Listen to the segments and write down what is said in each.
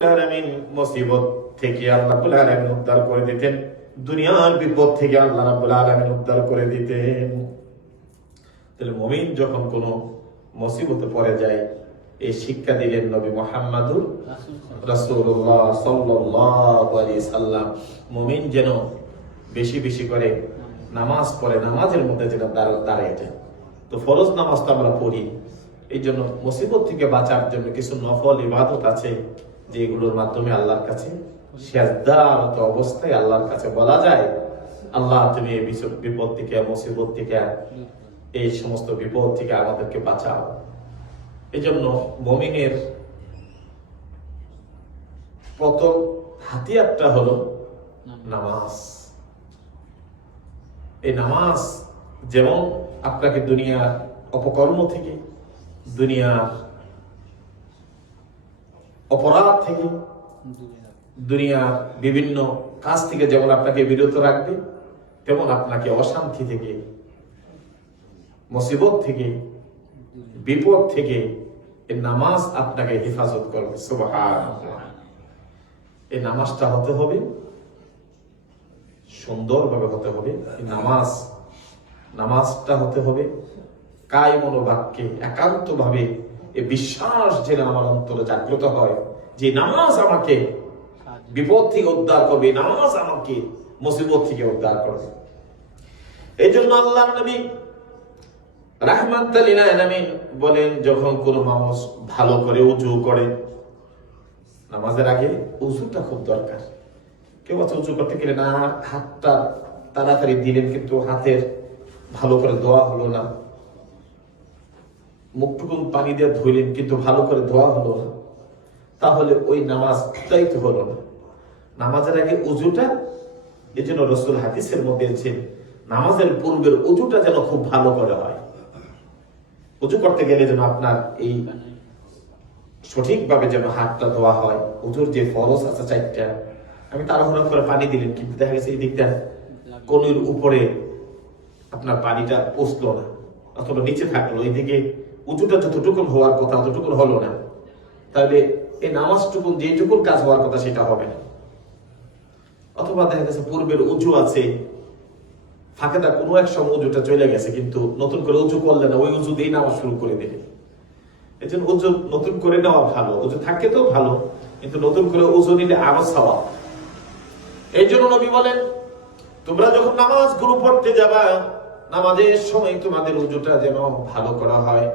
আলামিন মুসিবত থেকে আল্লাহ রাব্বুল আলামিন উদ্ধার করে দিতেন। দুনিয়ার বিপদ থেকে আল্লাহ রাব্বুল আলামিন উদ্ধার করে দিতেন। তাহলে মুমিন যখন মুসিবতে পড়ে যায় এই শিক্ষা দিলেন নবী মুহাম্মাদুর রাসূলুল্লাহ সাল্লাল্লাহু আলাইহি সাল্লাম। মুমিন যেন বেশি বেশি করে নামাজ পড়ে, নামাজের মধ্যে যেটা দাঁড়িয়ে যায়। তো ফরজ নামাজ তো আমরা পড়ি। এই জন্য মুসিবত থেকে বাঁচার জন্য কিছু নফল ইবাদত আছে। যেগুলোর মাধ্যমে আল্লাহর কাছে অবস্থায় আল্লাহর কাছে বলা যায়, আল্লাহ তুমি এই বিপদ থেকে, মুসিবত থেকে, এই সমস্ত বিপদ থেকে আমাদেরকে বাঁচাও। এই জন্য মমিনের প্রথম হাতিয়ারটা হলো নামাজ। এই নামাজ যেমন আপনাকে দুনিয়ার অপকর্ম থেকে, দুনিয়ার অপরাধ থেকে দুনিয়ার বিভিন্ন কাজ থেকে যেমন আপনাকে বিরত রাখবে, তেমন আপনাকে অশান্তি থেকে, মুসিবত থেকে, বিপদ থেকে নামাজ আপনাকে হেফাজত করবে। এই নামাজটা হতে হবে, সুন্দরভাবে হতে হবে। নামাজ, নামাজটা হতে হবে কায় মনোবাক্যে একান্ত এই বিশ্বাস যেন আমার অন্তরে জাগ্রত হয়। যে নামাজ আমাকে বিপদ থেকে উদ্ধার করবে নামাজ আমাকে মুসিবত থেকে উদ্ধার করবে। এই জন্য আল্লাহ নবী রাহমাতালিনা আলামিন বলেন, যখন কোন মানুষ ভালো করে উজু করে, নামাজের আগে উজুটা খুব দরকার। কেউ আছে উজু করতে গেলে, না, হাতটা তাড়াতাড়ি দিলেন, কিন্তু হাতের ভালো করে দোয়া হলো না। মুখটুকুন পানি দিয়ে ধুইলেন, কিন্তু ভালো করে ধোয়া হলো না। তাহলে ওই নামাজটাই তো হলো না। নামাজের আগে উজুটা এই জন্য রসুল হাদিসের মধ্যে আছে, নামাজের পূর্বের উজুটা যেন খুব ভালো করে হয়। উজু করতে গেলে যেন আপনার এই সঠিকভাবে যেন হাতটা ধোয়া হয়, উজুর যে ফরজ আছে চারটা। আমি তাড়াহুড়া করে পানি দিলেন, কিন্তু দেখা গেছে এই দিকটা কনুর উপরে আপনার পানিটা পৌঁছলো না, অথবা নিচে থাকল। এইদিকে উঁচুটা যতটুকুন হওয়ার কথা ততটুকুন হলো না। তাহলে এই নামাজটুকুন, যেটুকুন কাজ হওয়ার কথা সেটা হবে না। অথবা দেখা গেছে পূর্বের উঁচু আছে ফাঁকেদা কোনো এক সময় উঁচুটা চলে গেছে, কিন্তু নতুন করে উঁচু করলে না, ওই উঁচু দিয়ে নামাজ শুরু করে দিলে এই জন্য উঁচু নতুন করে নেওয়া ভালো উঁচু থাকে তো ভালো, কিন্তু নতুন করে উঁচু নিলে আরও সওয়াব। এই জন্য নবী বলেন, তোমরা যখন নামাজ গুরু পড়তে যাবা, নামাজের সময় তোমাদের উজুটা যেন ভালো করা হয়।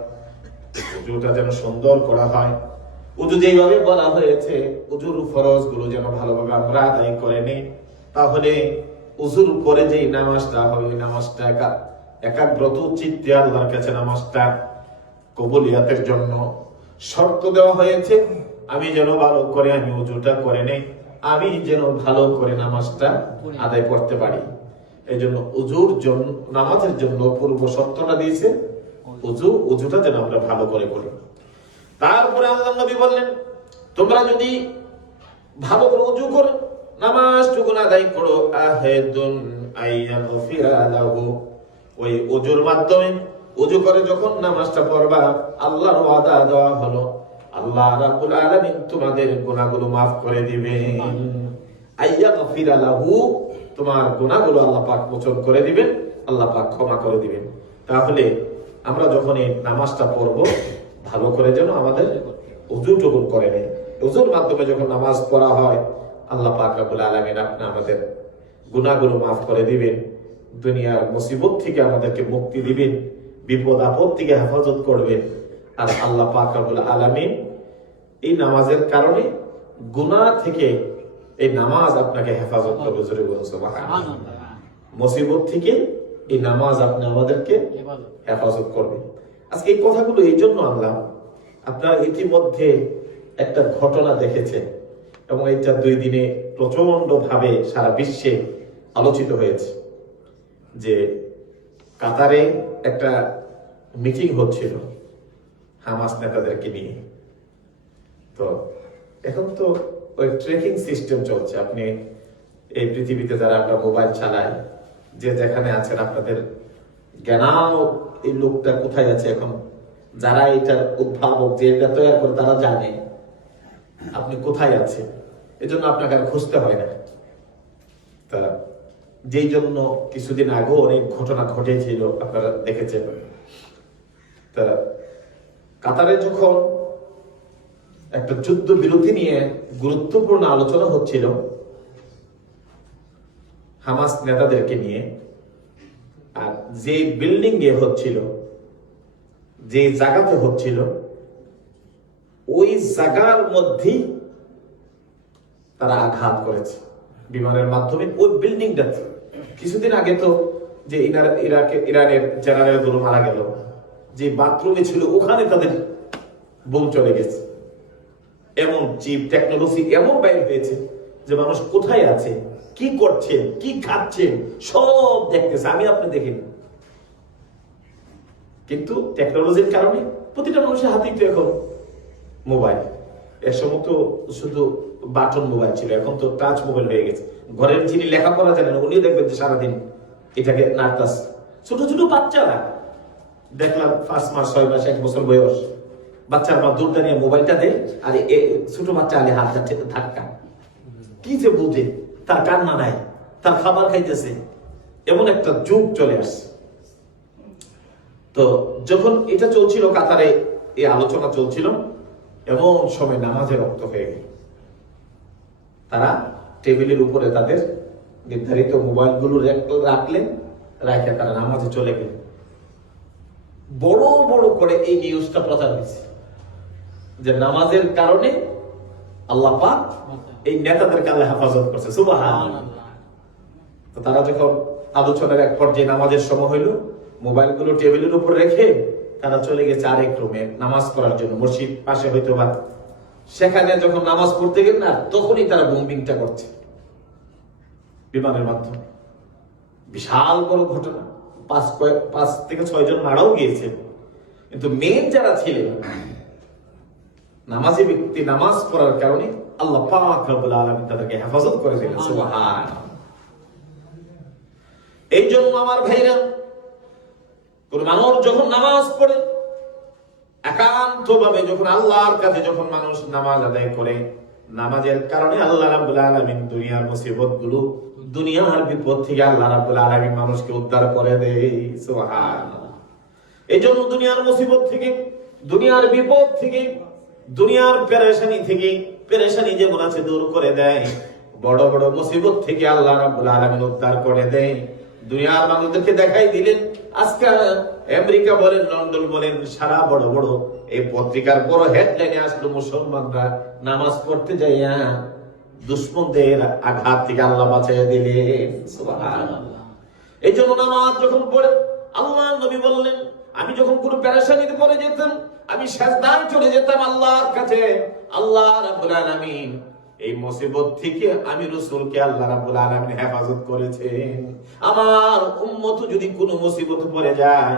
উজুটা যেন সুন্দর করা হয়। উজু যেইভাবে বলা হয়েছে উজুর ফরজগুলো যেন ভালোভাবে আমরা আদায় করে নিই। তাহলে উজুর পরে যে নামাজটা হবে, ওই নামাজটা একা একাগ্রত চিত্তে আল্লাহর কাছে নামাজটা কবুলিয়াতের জন্য শর্ত দেওয়া হয়েছে। আমি যেন ভালো করে আমি উজুটা করে নেই। আমি যেন ভালো করে নামাজটা আদায় করতে পারি। এই জন্য উজুর জন্য নামাজের জন্য পূর্ব শর্তটা দিয়েছে। উজু উজুটা যেন আমরা ভালো করে করি। তারপরে আল্লাহ নবী বললেন, তোমরা যদি ভালো করে উজু করো নামাজ টুকুন আদায় করো, আহেদুন আইয়াগফিরা লাহু। ওই উজুর মাধ্যমে উজু করে যখন নামাজটা পড়বা, আল্লাহর ওয়াদা দেওয়া হলো, আল্লাহ রাব্বুল আলামিন তোমাদের গুনাহগুলো maaf করে দিবেন আইয়াগফিরা লাহু, তোমার গুনাহগুলো আল্লাহ পাক মোচন করে দিবেন, আল্লাহ পাক ক্ষমা করে দিবেন। তাহলে আমরা যখন এই নামাজটা পড়ব ভালো করে যেন আমাদের উজু টুকুন করে নেই। উজুর মাধ্যমে যখন নামাজ পড়া হয় আল্লাহ পাক রাব্বুল আলামিন আপনি আমাদের গুনাহগুলো মাফ করে দিবেন। দুনিয়ার মুসিবত থেকে আমাদেরকে মুক্তি দিবেন বিপদ আপদ থেকে হেফাজত করবেন। আর আল্লাহ পাক রাব্বুল আলামিন এই নামাজের কারণে গুনাহ থেকে এই নামাজ আপনাকে হেফাজত করবে জোরে মুসিবত থেকে এই নামাজ আপনি আমাদেরকে হেফাজত। করবে আজকে এই কথাগুলো এই জন্য আনলাম। আপনারা ইতিমধ্যে একটা ঘটনা দেখেছেন এবং এটা দুই দিনে প্রচণ্ড ভাবে সারা বিশ্বে আলোচিত হয়েছে যে কাতারে একটা মিটিং হচ্ছিল হামাস নেতাদেরকে নিয়ে। তো এখন তো ওই ট্রেকিং সিস্টেম চলছে। আপনি এই পৃথিবীতে যারা আমরা মোবাইল চালাই যে যেখানে আছেন আপনাদের জ্ঞানাও এই লোকটা কোথায় আছে এখন? যারা এটার উদ্ভাবক, যে এটা তৈরি করে তারা জানে। আপনি কোথায় আছেন? এজন্য আপনাকে আর খুঁজতে হয় না। তা যেই জন্য কিছুদিন আগেও অনেক ঘটনা ঘটেছিল, আপনারা দেখেছেন। তা কাতারে যখন একটা যুদ্ধ বিরতি নিয়ে গুরুত্বপূর্ণ আলোচনা হচ্ছিল হামাস নেতাদেরকে নিয়ে, আর যে বিল্ডিং এ হচ্ছিল যে জায়গাতে হচ্ছিল, ওই জায়গার মধ্যেই তারা আঘাত করেছে বিমানের মাধ্যমে ওই বিল্ডিংটাতে কিছুদিন আগে তো যে ইরাকে, ইরানের জেনারেলগুলো মারা গেল, যে বাথরুমে ছিল, ওখানে তাদের বোম চলে গেছে। এমন চিপ টেকনোলজি এমন বাইর হয়েছে যে মানুষ কোথায় আছে, কি করছেন কি খাচ্ছেন সব দেখতেছে। আমি আপনি দেখিনি। কিন্তু টেকনোলজির কারণে প্রতিটা মানুষের হাতেই তো এখন মোবাইল এর সময় তো শুধু বাটন মোবাইল ছিল, এখন তো টাচ মোবাইল হয়ে গেছে। ঘরের যিনি লেখাপড়া জানেন, উনিও দেখবেন যে সারাদিন এটাকে নাড়তাস ছোট ছোট বাচ্চারা, দেখলাম পাঁচ মাস, ছয় মাস, এক বছর বয়স। বাচ্চার মা দুধটা নিয়ে মোবাইলটা দে আর ছোট বাচ্চা আলে হাত ধাক্কা। কি যে বুঝে, তার কান্না নাই, তার খাবার খাইতেছে, এমন একটা যুগ চলে আসছে। তো যখন এটা চলছিল কাতারে, এই আলোচনা চলছিল, এমন সময় নামাজে রক্ত হয়ে গেল। তারা টেবিলের উপরে তাদের নির্ধারিত মোবাইলগুলো রাখলেন রাখে তারা নামাজে চলে গেলেন বড় বড় করে এই নিউজটা প্রচার হয়েছে, যে নামাজের কারণে আল্লাহ পাক এই নেতাদেরকে আল্লাহ হেফাজত করছে সুবাহান তো তারা যখন আলোচনার এক পর্যায়ে নামাজের সময় হইল মোবাইলগুলো টেবিলের উপর রেখে তারা চলে গেছে আরেক রুমে নামাজ পড়ার জন্য মসজিদ পাশে হয়তো বা সেখানে যখন নামাজ পড়তে গেল না তখনই তারা বোম্বিংটা করছে বিমানের মাধ্যমে। বিশাল বড় ঘটনা। পাঁচ কয়েক পাঁচ থেকে ছয় জন মারাও গিয়েছে। কিন্তু মেন যারা ছিলেন নামাজি ব্যক্তি নামাজ পড়ার কারণে আল্লাহ পাক রব্বুল আলামিন তাদেরকে হেফাজত করে দিলেন। সুবহান। এই জন্য আমার ভাইরা কোন মানুষ যখন নামাজ পড়ে একান্ত ভাবে যখন আল্লাহর কাছে যখন মানুষ নামাজ আদায় করে নামাজের কারণে আল্লাহ রাব্বুল আলামিন দুনিয়ার মুসিবতগুলো দুনিয়ার বিপদ থেকে আল্লাহ রাব্বুল আলামিন মানুষকে উদ্ধার করে দেয়। সুবহানাল্লাহ। এই জন্য দুনিয়ার মুসিবত থেকে দুনিয়ার বিপদ থেকে দুনিয়ার পেরেশানি থেকে পেরেশানি যেমন আছে দূর করে দেয়, বড় বড় মুসিবত থেকে আল্লাহ রাব্বুল আলামিন উদ্ধার করে দেয়। দুনিয়ার মানুষদেরকে দেখাই দিলেন, আজকে আমেরিকা বলেন, লন্ডন বলেন, সারা বড় বড় এই পত্রিকার বড় হেডলাইনে আসলো, মুসলমানরা নামাজ পড়তে যাইয়া দুশ্মনদের আঘাত থেকে আল্লাহ বাঁচাইয়া দিলেন। সুবহানাল্লাহ। এই জন্য নামাজ যখন পড়ে, আল্লাহ নবী বললেন আমি যখন কোনো প্যারাসানিতে পড়ে যেতাম, আমি সাজদায় চলে যেতাম আল্লাহর কাছে। আল্লাহ রাব্বুল আলামিন, এই মুসিবত থেকে আমি রসুলকে আল্লাহ রাব্বুল আলামিন হেফাজত করেছেন। আমার উম্মত যদি কোনো মুসিবত পড়ে যায়,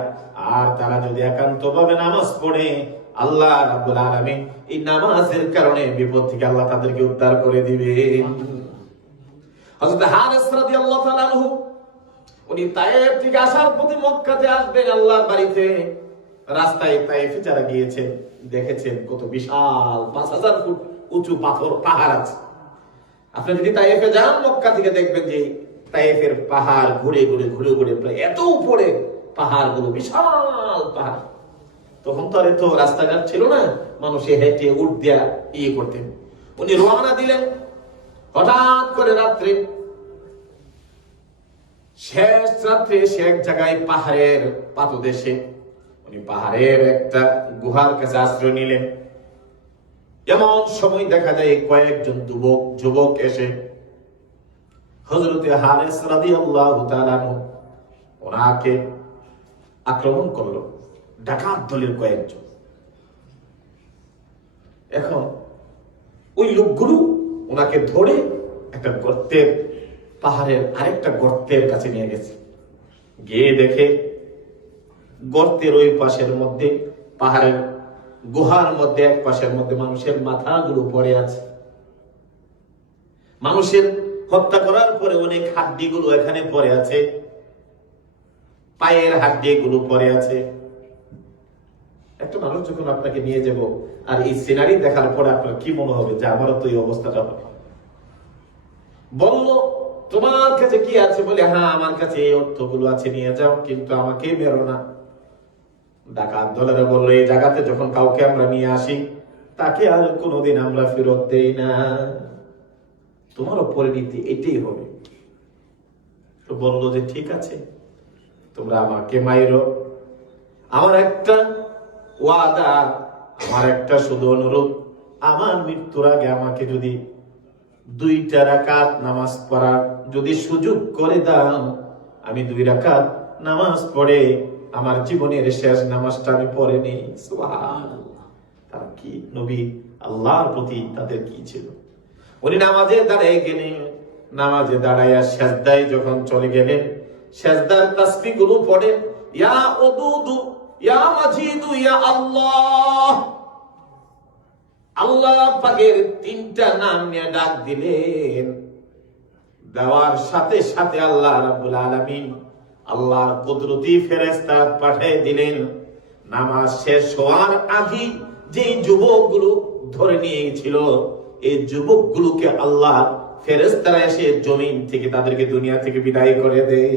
আর তারা যদি একান্তভাবে নামাজ পড়ে, আল্লাহ রাব্বুল আলামিন এই নামাজের কারণে বিপদ থেকে আল্লাহ তাদেরকে উদ্ধার করে দিবেন। হযরত হারিস রাদিয়াল্লাহু তাআলা উনি তায়েফ থেকে আসার পথে মক্কাতে আসবেন, আল্লাহর বাড়িতে। রাস্তায় তায়েফে যারা গিয়েছেন, দেখেছেন কত বিশাল, পাঁচ হাজার ফুট উঁচু পাথর, পাহাড় আছে। আপনি যদি তায়েফে যান, মক্কা থেকে দেখবেন যে তায়েফের পাহাড় ঘুরে ঘুরে ঘুরে ঘুরে প্রায় এত উপরে পাহাড়গুলো বিশাল পাহাড়। তখন তো আর এত রাস্তাঘাট ছিল না, মানুষে হেঁটে উঠ দেয়া ইয়ে করতেন। উনি রওনা দিলেন। হঠাৎ করে রাত্রে শেষ রাত্রে সে এক জায়গায় পাহাড়ের পাদদেশে, উনি পাহাড়ের একটা গুহার কাছে আশ্রয় নিলেন। এমন সময় দেখা যায় কয়েকজন যুবক যুবক এসে হজরতে হারেস রাদি আল্লাহ ওনাকে আক্রমণ করল, ডাকাত দলের কয়েকজন। এখন ওই লোকগুলো ওনাকে ধরে একটা গর্তের পাহাড়ের আরেকটা গর্তের কাছে নিয়ে গেছে। গিয়ে দেখে গর্তের ওই পাশের মধ্যে, পাহাড়ের গুহার মধ্যে, এক পাশের মধ্যে মানুষের মাথাগুলো পড়ে আছে। মানুষের হত্যা করার পরে অনেক হাড্ডিগুলো এখানে পড়ে আছে। পায়ের হাড্ডিগুলো পড়ে আছে। একটা মানুষ যখন আপনাকে নিয়ে যাব, আর এই সিনারি দেখার পরে আপনার কি মনে হবে যে আমারও তো এই অবস্থাটা হবে? বলল, তোমার কাছে কি আছে? বলে হ্যাঁ আমার কাছে এই অর্থগুলো আছে, নিয়ে যাও, কিন্তু আমাকে মেরো না। ডাকাত দলেরা বলল, এই জায়গাতে যখন কাউকে আমরা নিয়ে আসি, তাকে আর কোনোদিন আমরা ফেরত দেই না। তোমারও পরিণতি এটাই হবে। তো বলল যে, ঠিক আছে, তোমরা আমাকে মাইরো। আমার একটা ওয়াদা, আমার একটা শুধু অনুরোধ, আমার মৃত্যুর আগে আমাকে যদি দুইটা রাকাত নামাজ পড়ার যদি সুযোগ করে দাও, আমি দুই রাকাত নামাজ পড়ে আমার জীবনের শেষ নামাজটা আমি পড়ে নেই। কি? নবী আল্লাহর প্রতি তাদের কি ছিল? উনি নামাজে দাঁড়িয়ে গেলেন। নামাজে দাঁড়াইয়া সেজদায় যখন চলে গেলেন, সেজদারগুলো পড়ে, ইয়া ওদুদু ইয়া মাজিদু, ইয়া আল্লাহ। আল্লাহ পাকের তিনটা নাম নিয়ে ডাক দিলেন। দেওয়ার সাথে সাথে আল্লাহ রাব্বুল আলামিন আল্লাহর কুদরতি ফেরেশতা পাঠিয়ে দিলেন। নামাজ শেষ হওয়ার আগে যেই যুবকগুলো ধরে নিয়েছিল এই যুবকগুলোকে আল্লাহ ফেরেশতারা এসে জমিন থেকে তাদেরকে দুনিয়া থেকে বিদায় করে দেয়।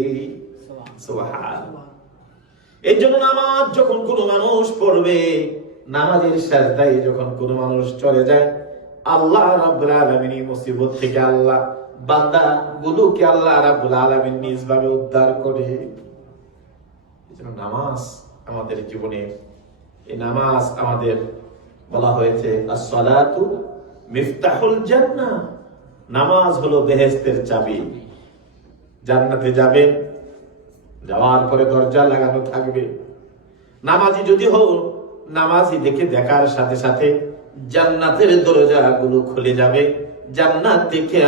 এই জন্য নামাজ যখন কোনো মানুষ পড়বে নামাজের সাজদায় যখন কোনো মানুষ চলে যায়, আল্লাহ রাব্বুল আলামিন এই মুসিবত থেকে আল্লাহ বান্দা গুলোকে আল্লাহ রাব্বুল আলামিন নিজভাবে উদ্ধার করে। নামাজ আমাদের জীবনে, এই নামাজ আমাদের বলা হয়েছে as-salatu মিফতাহুল জান্নাহ। নামাজ হলো বেহেশতের চাবি। জান্নাতে যাবেন, যাওয়ার পরে দরজা লাগানো থাকবে। নামাজি যদি হও নামাজি দেখে দেখার সাথে সাথে জান্নাতের দরজা গুলো খুলে যাবে। জান্নাত দেখে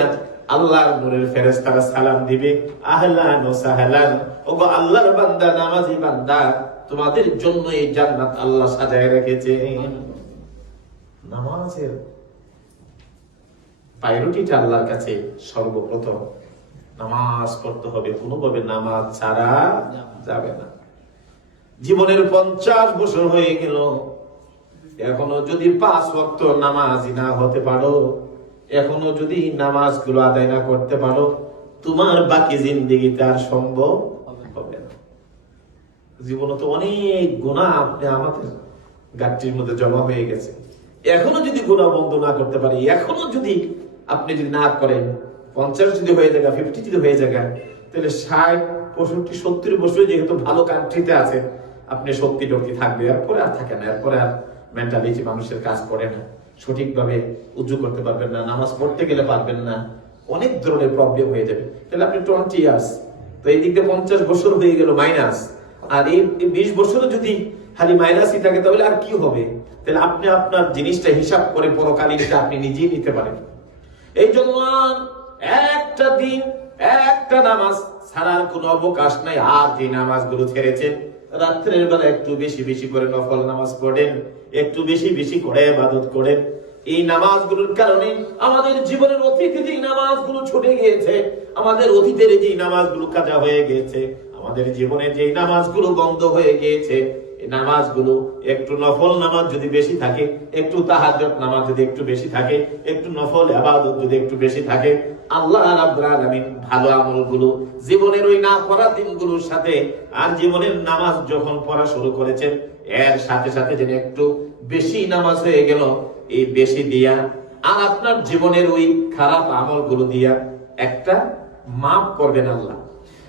আল্লাহর নূরের ফেরেশতারা সালাম দিবে। আহলান ও সাহলান। ওগো আল্লাহর বান্দা, নামাজি বান্দা, তোমাদের জন্য এই জান্নাত আল্লাহ সাজায় রেখেছে। নামাজের প্রায়োরিটিটা আল্লাহর কাছে সর্বপ্রথম। নামাজ পড়তে হবে। কোনোভাবে নামাজ ছাড়া যাবে না। জীবনের পঞ্চাশ বছর হয়ে গেল। এখনও যদি পাঁচ ওয়াক্ত নামাজি না হতে পারো, এখনও যদি নামাজগুলো আদায় না করতে পারো, তোমার বাকি জিন্দিগিতে আর সম্ভব হবে না। জীবনে তো অনেক গুণা আপনি আমাদের গাছটির মধ্যে জমা হয়ে গেছে। এখনও যদি গুণা বন্ধ না করতে পারি, এখনও যদি আপনি যদি না করেন, পঞ্চাশ যদি হয়ে যায় ফিফটি যদি হয়ে যায় তাহলে ষাট, পঁয়ষট্টি, সত্তর বছর যেহেতু ভালো কান্ট্রিতে আছে আপনি সত্যি টক্তি থাকবে, এরপরে আর থাকে না, এরপরে আর মেন্টালিটি মানুষের কাজ করে না। সঠিকভাবে উজু করতে পারবেন না, নামাজ পড়তে গেলে পারবেন না, অনেক ধরনের প্রবলেম হয়ে যাবে। তাহলে আপনি টোয়েন্টি ইয়ার্স তো এই দিক দিয়ে পঞ্চাশ বছর হয়ে গেল মাইনাস আর এই বিশ বছরও যদি খালি মাইনাসই থাকে, তাহলে আর কি হবে? তাহলে আপনি আপনার জিনিসটা হিসাব করে পরকালীনটা আপনি নিজেই নিতে পারেন। এই জন্য একটা দিন, একটা নামাজ ছাড়ার কোনো অবকাশ নাই। আর যে নামাজগুলো ছেড়েছেন রাত্রের বেলা একটু বেশি বেশি করে নফল নামাজ পড়েন, একটু বেশি বেশি করে ইবাদত করেন। এই নামাজগুলোর কারণে আমাদের জীবনের অতীতে যে নামাজগুলো ছুটে গিয়েছে, আমাদের অতীতের যে নামাজগুলো কাজা হয়ে গিয়েছে, আমাদের জীবনে যে নামাজগুলো বন্ধ হয়ে গিয়েছে নামাজগুলো একটু নফল নামাজ যদি বেশি থাকে, একটু তাহাজ্জুদ নামাজ যদি একটু বেশি থাকে, একটু নফল ইবাদত যদি একটু বেশি থাকে, আল্লাহ রাব্বুল ভালো আমলগুলো, জীবনের ওই না পড়া দিনগুলোর সাথে আর জীবনের নামাজ যখন পড়া শুরু করেছেন, এর সাথে সাথে যেন একটু বেশি নামাজ হয়ে গেল, এই বেশি দিয়া, আর আপনার জীবনের ওই খারাপ আমলগুলো দিয়া একটা মাফ করবেন আল্লাহ।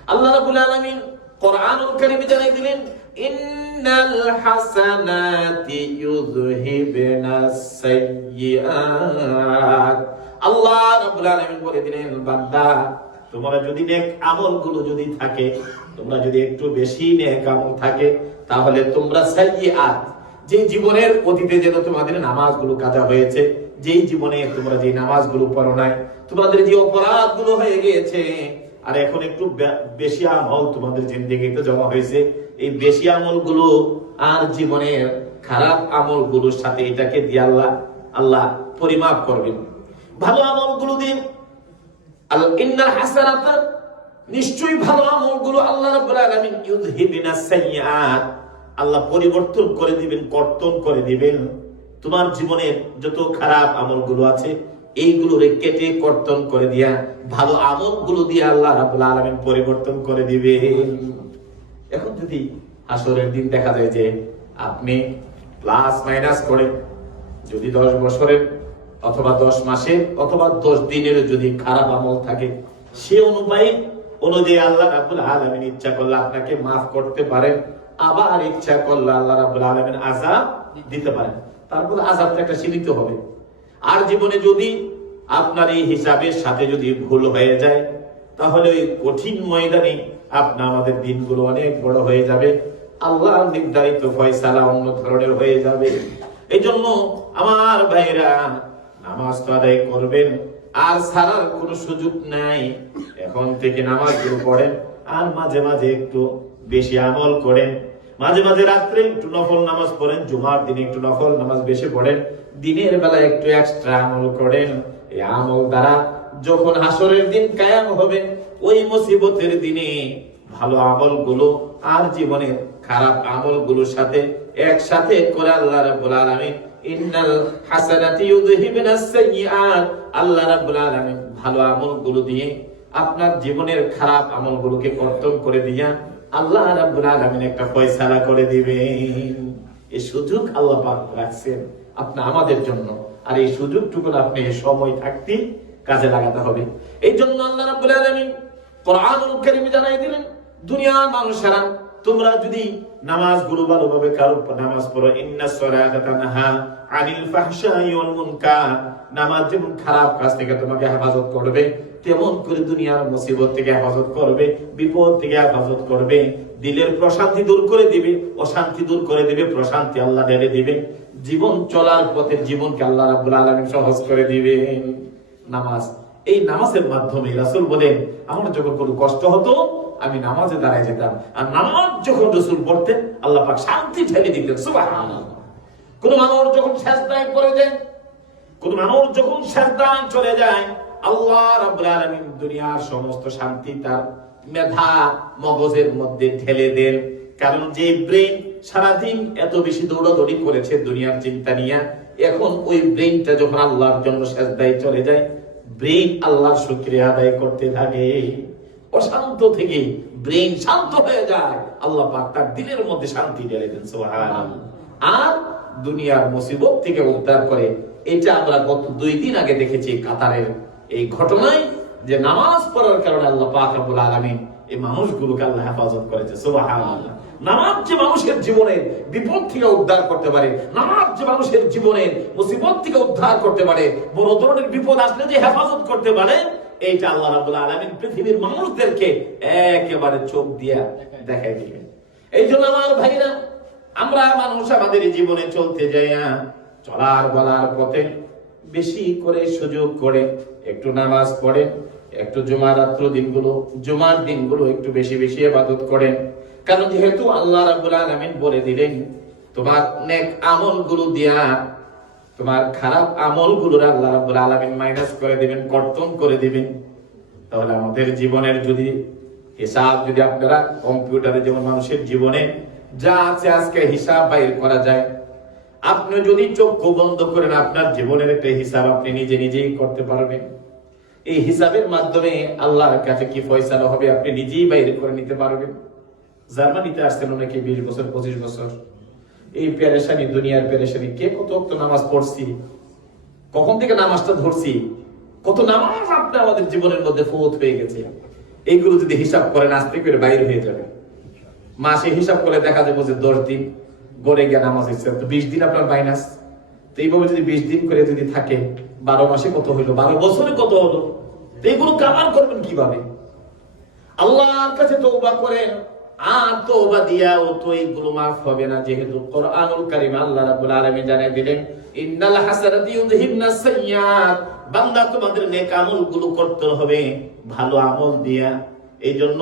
আল্লাহ রাব্বুল আলামিন কোরআনুল কারীমে জানাই দিলেন ইন্নাল হাসানাতি ইউযহিবনাস সাইয়্যাত আল্লাহ রাব্বুল আলামিন বলে দিলেন, বান্দা, তোমরা যদি নেক আমলগুলো যদি থাকে, তোমরা যদি একটু বেশি নেক আমল থাকে, তাহলে তোমরা সাইয়্যাত যে জীবনের অতীতে যেন তোমাদের নামাজগুলো কাজা হয়েছে, যেই জীবনে তোমরা যে নামাজগুলো পড়ো নাই, তোমাদের যে অপরাধগুলো হয়ে গিয়েছে আর এখন একটু বেশি আমল তোমাদের জিন্দিগিতে জমা হয়েছে। এই বেশি আমলগুলো আর জীবনের খারাপ আমলগুলোর সাথে এটাকে দিয়ে আল্লাহ আল্লাহ পরিমাপ করবেন। ভালো আমলগুলো দিন আল ইন্নাল হাসানাত, নিশ্চয়ই ভালো আমলগুলো আল্লাহ রাব্বুল আলামিন ইউযহিবিনাস সাইয়্যাত, আল্লাহ পরিবর্তন করে দিবেন, কর্তন করে দিবেন। তোমার জীবনের যত খারাপ আমলগুলো আছে এইগুলোরে কেটে কর্তন করে দিয়া, ভালো আমলগুলো দিয়ে আল্লাহ রাব্বুল আলামিন পরিবর্তন করে দিবে। এখন যদি আসরের দিন দেখা যায় যে আপনি প্লাস মাইনাস করে যদি দশ বছরের অথবা দশ মাসের অথবা দশ দিনের যদি খারাপ আমল থাকে, সে অনুযায়ী অনুযায়ী আল্লাহ রাবুল আলমিন ইচ্ছা করলে আপনাকে মাফ করতে পারেন, আবার ইচ্ছা করলে আল্লাহ রাবুল আলমিন আজাব দিতে পারেন। তারপর আজাবটা একটা সীমিত হবে। আর জীবনে যদি আপনার এই হিসাবের সাথে যদি ভুল হয়ে যায়, তাহলে ওই কঠিন ময়দানে আপনার আমাদের দিনগুলো অনেক বড় হয়ে যাবে। আল্লাহ নির্ধারিত ফয়সালা অন্য ধরনের হয়ে যাবে। এই জন্য আমার ভাইরা নামাজ তো আদায় করবেন, আর সারার কোনো সুযোগ নাই। এখন থেকে নামাজ পড়েন আর মাঝে মাঝে একটু বেশি আমল করেন। মাঝে মাঝে রাত্রে একটু নফল নামাজ পড়েন, জুমার দিনে একটু নফল নামাজ বেশি পড়েন, দিনের বেলা একটু এক্সট্রা আমল করেন। এই আমল দ্বারা যখন হাসরের দিন কায়াম হবে, ওই মুসিবতের দিনে ভালো আমলগুলো আর জীবনের খারাপ আমলগুলোর সাথে একসাথে করে আল্লাহ রাব্বুল আলামিন, ইন্নাল হাসানাতি ইউযহিবুনাস সাইয়্যাত আল্লাহ রাব্বুল আলামিন ভালো আমলগুলো দিয়ে আপনার জীবনের খারাপ আমলগুলোকে কর্তন করে দিয়া আল্লাহ একটা ফয়সালা করে দিবেন। এই সুযোগ আল্লাহ পাক রাখছেন আপনি আমাদের জন্য। আর এই সুযোগটুকু আপনি সময় থাকতে কাজে লাগাতে হবে। এই জন্য আল্লাহ রাব্বুল আলামিন কোরআনুল জানাই দিলেন দুনিয়ার মানুষেরা, তোমরা যদি নামাজগুলো ভালোভাবে কারও নামাজ পড়ো, ইন্না সলাতা তানহা আনিল ফাহশাই ওয়াল মুনকার। নামাজ যেমন খারাপ, কাজ থেকে তোমাকে হেফাজত করবে তেমন করে দুনিয়ার মুসিবত থেকে হেফাজত করবে, বিপদ থেকে হেফাজত করবে। দিলের প্রশান্তি দূর করে দিবে, অশান্তি দূর করে দিবে, প্রশান্তি আল্লাহ ঢেলে দিবে। জীবন চলার পথে জীবনকে আল্লাহ রাব্বুল আলামিন সহজ করে দিবে। নামাজ, এই নামাজের মাধ্যমে রাসূল বলেন, আমার যখন কোনো কষ্ট হতো, আমি নামাজে দাঁড়ায় যেতাম। আর নামাজ যখন রসুল পড়তেন, আল্লাহ পাক শান্তি ঠেলে দিতেন। সুবহানাল্লাহ। কোন মানুষ যখন সেজদায় পড়ে যায়, কোন মানুষ যখন সেজদায় চলে যায় আল্লাহ রাব্বুল আলামিন দুনিয়ার সমস্ত শান্তি তার মেধা মগজের মধ্যে ঠেলে দেন। কারণ যে ব্রেন সারাদিন এত বেশি দৌড়াদৌড়ি করেছে দুনিয়ার চিন্তা নিয়ে, এখন ওই ব্রেনটা যখন আল্লাহর জন্য সেজদায় চলে যায় ব্রেন আল্লাহর শুকরিয়া আদায় করতে থাকে। অশান্ত থেকে ব্রেন শান্ত হয়ে যায়। আল্লাহ পাক তার দিলের মধ্যে শান্তি ঢেলে দেন, সুবহানাল্লাহ। আর দুনিয়ার মুসিবত থেকে উদ্ধার করে, এটা আমরা গত দুই দিন আগে দেখেছি কাতারের এই ঘটনায় যে নামাজ পড়ার কারণে আল্লাহ পাক রব্বুল আলামিন এই মানুষগুলোকে আল্লাহ হেফাজত করেছে নামাজ যে মানুষের জীবনের বিপদ থেকে উদ্ধার করতে পারে, নামাজ যে মানুষের জীবনের মুসিবত থেকে উদ্ধার করতে পারে বড় ধরনের বিপদ আসলে যে হেফাজত করতে পারে, এইটা আল্লাহ রাব্বুল আলামিন পৃথিবীর মানুষদেরকে একেবারে চোখ দিয়া দেখাই এই জন্য আমার ভাইরা, আমরা মানুষ আমাদের জীবনে চলতে যাইয়া চলার বলার পথে বেশি করে সুযোগ করে একটু নামাজ পড়েন, একটু জমা রাত্র দিনগুলো, জমার দিনগুলো একটু বেশি বেশি ইবাদত করেন। কারণ যেহেতু আল্লাহ রাব্বুল আলামিন বলে দিলেন, তোমার নেক আমলগুলো দিয়া, তোমার খারাপ আমলগুলোর আল্লাহ রাব্বুল আলামিন মাইনাস করে দিবেন, কর্তন করে দিবেন। তাহলে আমাদের জীবনের যদি হিসাব, যদি আপনারা কম্পিউটারে, যেমন মানুষের জীবনে যা আছে আজকে হিসাব বাইর করা যায় আপনি যদি চক্ষু বন্ধ করেন, আপনার জীবনের একটা হিসাব আপনি নিজে নিজেই করতে পারবেন। এই হিসাবের মাধ্যমে আল্লাহর কাছে কি ফয়সালা হবে আপনি নিজেই বাইরে করে নিতে পারবেন। জার্মানিতে আসছেন অনেকে, বিশ বছর, পঁচিশ বছর। এই পেরেশানি, দুনিয়ার পেরেশানি, কে কত অক্ত নামাজ পড়ছি? কখন থেকে নামাজটা ধরছি? কত নামাজ আপনি আমাদের জীবনের মধ্যে ফৌত হয়ে গেছে। এইগুলো যদি হিসাব করেন, আস্তে করে বাইরে হয়ে যাবে। মাসে হিসাব করে দেখা যাবে যে দশ দিন। গড়ে গিয়ে নামাজ হচ্ছে তো বিশ দিন আপনার মাইনাস তো এইভাবে যদি বিশ দিন করে যদি থাকে, বারো মাসে কত হইল? বারো বছরে কত হলো? তো এইগুলো কামার করবেন কীভাবে? আল্লাহর কাছে তওবা করেন। আর তওবা দিয়াও তো এইগুলো মাফ হবে না। যেহেতু কোরআনুল কারীম আল্লাহ রাব্বুল আলামিন জানাই দিলেন, ইন্নাল হাসানাতি ইউযহিবনাস সাইয়্যাত। বান্দা তোমাদের নেক আমলগুলো করতে হবে, ভালো আমল দিয়া। এই জন্য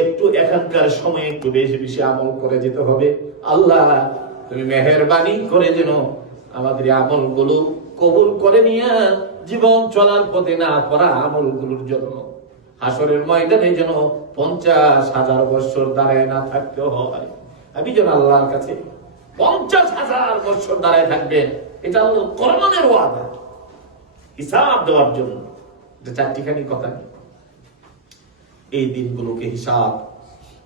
একটু এখানকার সময় একটু বেশি বেশি আমল করে যেতে হবে। আল্লাহ, তুমি মেহেরবানি করে যেন আমাদের এই আমলগুলো কবুল করে নিয়ে জীবন চলার পথে না করা আমলগুলোর জন্য। হাসরের ময়দানে যেন পঞ্চাশ হাজার বছর দাঁড়ায় না থাকতে হয়। আমি যেন আল্লাহর কাছে পঞ্চাশ হাজার বছর দাঁড়ায় থাকবেন, এটা আল্লাহ করমানের ওয়াদা। হিসাব দেওয়ার জন্য। চারটিখানি কথা। এই দিনগুলোকে হিসাব,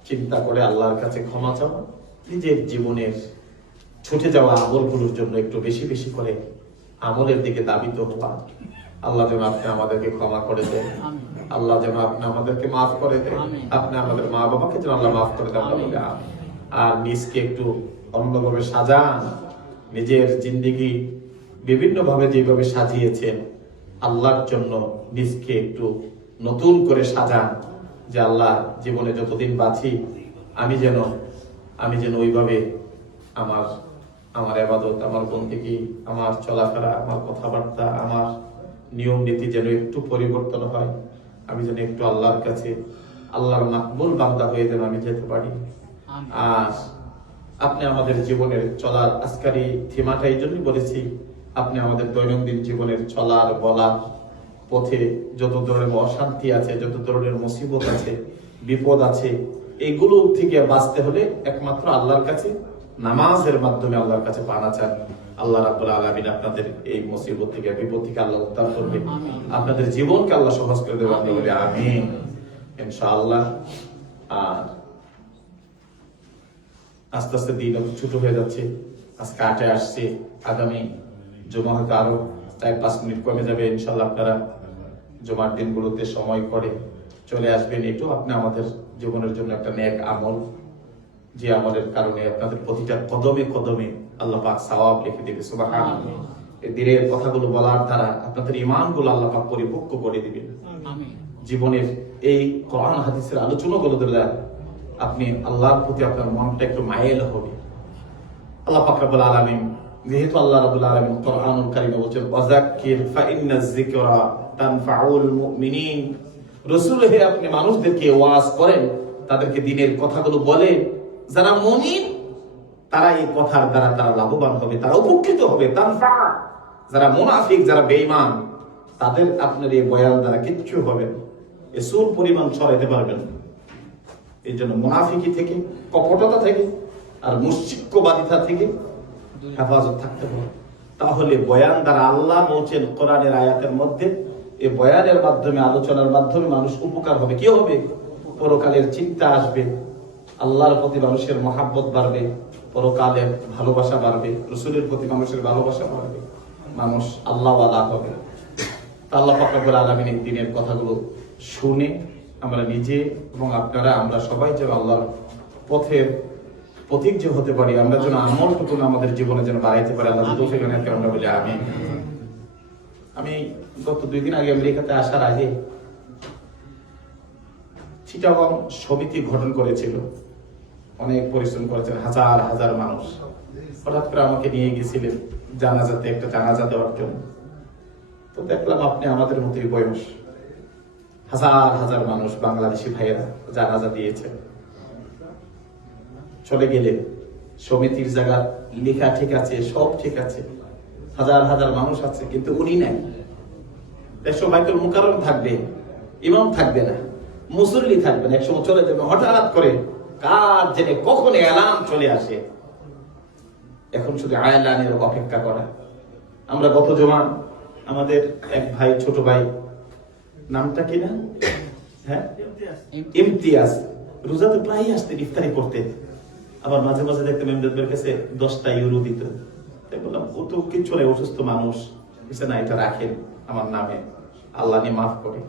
চিন্তা করে আল্লাহর কাছে ক্ষমা চাওয়া। নিজের জীবনের ছুটে যাওয়া আমলগুলোর জন্য একটু বেশি বেশি করে আমলের দিকে দাবিত হওয়া। আল্লাহ যেন আপনি আমাদেরকে ক্ষমা করে দেন। আল্লাহ যেন আপনি আমাদেরকে মাফ করে দেন। আপনি আমাদের মা বাবাকে যেন আল্লাহ মাফ করে দেন। আর নিজকে একটু অন্যভাবে সাজান। নিজের জিন্দিগি বিভিন্ন ভাবে যেভাবে সাজিয়েছেন আল্লাহর জন্য নিজকে একটু নতুন করে সাজান। যে আল্লাহ জীবনে যতদিন বাঁচি আমি যেন আমি যেন ওইভাবে আমার আমার আবাদত আমার বন্দিগি আমার চলাফেরা আমার কথাবার্তা আমার নিয়ম নীতি যেন একটু পরিবর্তন হয়। আমি যেন একটু আল্লাহর কাছে আল্লাহর মাকবুল বান্দা হয়ে যেন আমি যেতে পারি। আর আপনি আমাদের জীবনের চলার আজকার এই থিমাটা এই জন্যই বলেছি আপনি আমাদের দৈনন্দিন জীবনের চলার বলার পথে যত ধরনের অশান্তি আছে যত ধরনের মুসিবত আছে বিপদ আছে এগুলো থেকে বাঁচতে হলে একমাত্র আল্লাহর কাছে নামাজের মাধ্যমে আল্লাহর কাছে পানা চান। আল্লাহ রাব্বুল আলামিন আপনাদের এই মুসিবত থেকে বিপদ থেকে আল্লাহ উদ্ধার করবে। আপনাদের জীবনকে আল্লাহ সহজ করে দেবে আমরা বলি আমিন। ইনশাআল্লাহ। আর আস্তে আস্তে দিন ছোট হয়ে যাচ্ছে। আজকে আটে আসছে। আগামী জমা হয়তো আরও চার পাঁচ মিনিট কমে যাবে। ইনশাল্লাহ আপনারা জমার দিনগুলোতে সময় করে চলে আসবেন। একটু আপনি আমাদের জীবনের জন্য একটা নেক আমল যে আমলের কারণে আপনাদের প্রতিটা কদমে কদমে আল্লাহ পাক সওয়াব লিখে দেবে এই দিনের কথাগুলো বলার দ্বারা আপনাদের ইমানগুলো আল্লাহ পাক পরিপক্ক করে দিবেন জীবনের এই কোরআন হাদিসের আলোচনাগুলো দিলে আপনি আল্লাহর প্রতি আপনার মনটা একটু মায়েল হবে। আল্লাহ পাক রব্বুল আলামিন যেহেতু আল্লাহ রাব্বুল আলামিন কোরআনুল কারীমে বলছেন ওয়াজাক্কির ফাইন্নাজ যিকরা তানফাউল মুমিনিন। রাসূল হে আপনি মানুষদেরকে ওয়াজ করেন, তাদেরকে দিনের কথাগুলো বলেন, যারা মুমিন, তারা এই কথার দ্বারা তারা লাভবান হবে, তারা উপকৃত হবে যারা মুনাফিক, যারা বেঈমান, তাদের আপনার এই বয়ান দ্বারা কিচ্ছু হবে না। এ সুর পরিমাণ ছড়াইতে পারবেন। এই জন্য মুনাফিকি থেকে, কপটতা থেকে, আর মুশিক্যবাদিতা থেকে হেফাজত থাকতে হবে। তাহলে বয়ান দ্বারা আল্লাহ বলছেন কোরআনের আয়াতের মধ্যে এই বয়ানের মাধ্যমে, আলোচনার মাধ্যমে মানুষ উপকার হবে। কি হবে? পরকালের চিন্তা আসবে, আল্লাহর প্রতি মানুষের মহাব্বত বাড়বে, পরকালের ভালোবাসা বাড়বে, রসুলের প্রতি মানুষের ভালোবাসা বাড়বে। মানুষ আল্লাহ আল্লাহওয়ালা হবে। আল্লাহ ফাকরুল আলমিনের দিনের কথাগুলো শুনে আমরা নিজে এবং আপনারা, আমরা সবাই যেন আল্লাহর পথের পথিক যে হতে পারি, আমরা যেন আমলটুকু আমাদের জীবনে যেন বাড়াইতে পারি, আল্লাহ দান আমরা বলি আমি আমি গত দুই দিন আগে আমেরিকাতে আসার আগে চিটাগং সমিতি গঠন করেছিল। অনেক পরিশ্রম করেছেন, হাজার হাজার মানুষ। হঠাৎ করে আমাকে নিয়ে গেছিলেন জানাজাতে, একটা জানাজা দেওয়ার জন্য। তো দেখলাম আপনি আমাদের মতোই বয়স। হাজার হাজার মানুষ, বাংলাদেশি ভাইয়েরা জানাজা দিয়েছেন চলে গেলেন সমিতির জায়গা, লেখা ঠিক আছে, সব ঠিক আছে। হাজার হাজার মানুষ আছে, কিন্তু উনি নাই। একশো বাইকুল মুকারম থাকবে, ইমাম থাকবে না, মুসল্লি থাকবে না, একসময় চলে যাবে। হঠাৎ করে কার জেনে কখন এলাম চলে আসে? এখন শুধু আয়লানের অপেক্ষা করা। আমরা গত জমা আমাদের এক ভাই, ছোট ভাই, নামটা কি না? হ্যাঁ? ইমতিয়াজ। রোজাতে প্রায়ই আসতেন ইফতারি করতে। আবার মাঝে মাঝে দেখতাম এমদাদের কাছে দশটা ইউরো দিত। বললাম ও তো কিচ্ছু নেই অসুস্থ মানুষ না এটা রাখেন আমার নামে। আল্লাহ নিয়ে মাফ করে।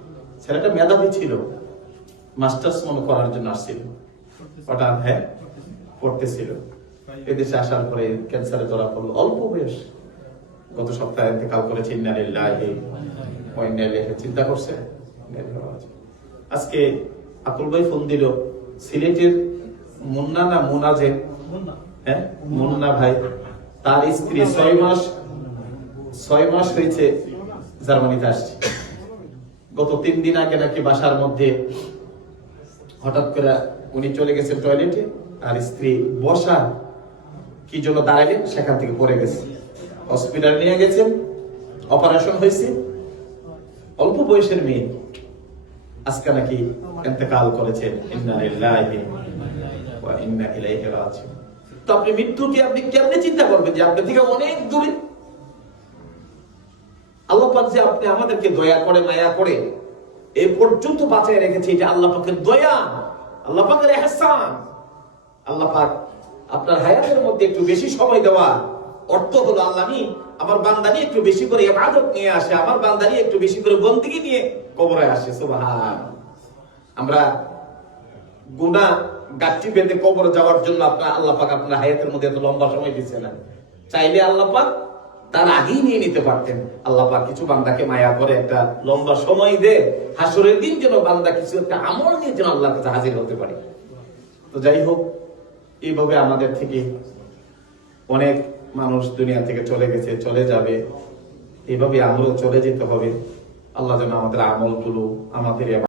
ছেলেটা মেধাবী ছিল মাস্টার্স মনে করার জন্য আসছিল। হঠাৎ হ্যাঁ পড়তেছিল। এদেশে আসার পরে ক্যান্সারে ধরা পড়ল অল্প বয়স। গত সপ্তাহে ইন্তেকাল করেছে ইন্নালিল্লাহি ওয়া ইন্না ইলাইহি চিন্তা করছে আজকে আকুল ভাই ফোন দিল সিলেটের মুন্না না মুনাজে হ্যাঁ মুন্না ভাই। তার স্ত্রী ছয় মাস ছয় মাস হয়েছে জার্মানিতে আসছে। গত তিন দিন আগে নাকি বাসার মধ্যে হঠাৎ করে উনি চলে গেছেন টয়লেটে আর স্ত্রী বসা, কি জন্য দাঁড়ালেন সেখান থেকে পড়ে গেছে। হসপিটাল নিয়ে গেছেন অপারেশন হয়েছে। অল্প বয়সের মেয়ে। আজকে নাকি ইন্তেকাল করেছেন। ইন্না লিল্লাহি ওয়া ইন্না ইলাইহি রাজিউন। তো আপনি মৃত্যুকে আপনি কেমনে চিন্তা করবেন যে আপনি থেকে অনেক দূরে? আল্লাহ যে আপনি আমাদেরকে দয়া করে, মায়া করে এ পর্যন্ত বাঁচায় রেখেছে, এটা আল্লাহ পাকের দয়া, আল্লাহ পাকের এহসান। আল্লাহ পাক আপনার হায়াতের মধ্যে একটু বেশি সময় দেওয়া অর্থ হলো আল্লাহ আমি আমার বান্দানি একটু বেশি করে ইবাদত নিয়ে আসে, আমার বান্দানি একটু বেশি করে বন্দিগি নিয়ে কবরে আসে, সুবহান। আমরা গুনা গাছটি বেঁধে কবরে যাওয়ার জন্য আপনার আল্লাহ পাক আপনার হায়াতের মধ্যে এত লম্বা সময় দিচ্ছে না চাইলে আল্লাহ পাক তার আগেই নিয়ে নিতে পারতেন। আল্লাহ পাক কিছু বান্দাকে মায়া করে একটা লম্বা সময় দে, হাসরের দিন যেন বান্দা কিছু একটা আমল নিয়ে যেন আল্লাহর কাছে হাজির হতে পারে। তো যাই হোক, এইভাবে আমাদের থেকে অনেক মানুষ দুনিয়া থেকে চলে গেছে, চলে যাবে। এইভাবে আমরাও চলে যেতে হবে। আল্লাহ যেন আমাদের আমল আমলগুলো আমাদের